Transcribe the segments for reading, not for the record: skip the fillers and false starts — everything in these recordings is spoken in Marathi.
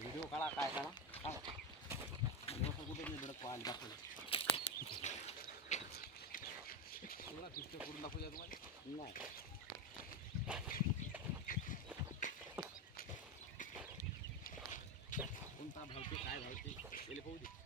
व्हिडिओ काढा काय काढा काढा कुठे मी बरं पाहायला दाखवलं तुला पिक्चर करून दाखवूया तुम्हाला नाही कोणता भावते काय भावते पहिले पाहू दे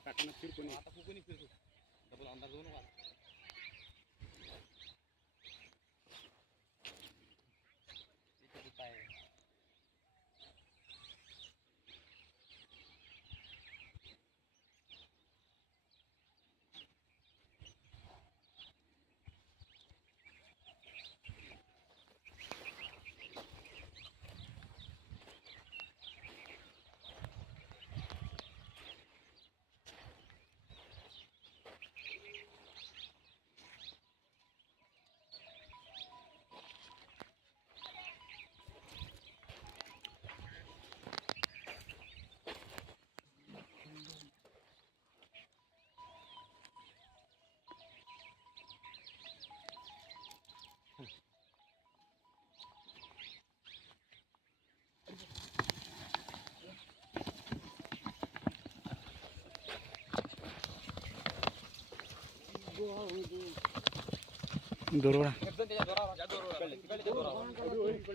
काकांना फिरको आता फुकून फिरतो डबल अंदाज घेऊ नका दोरवडा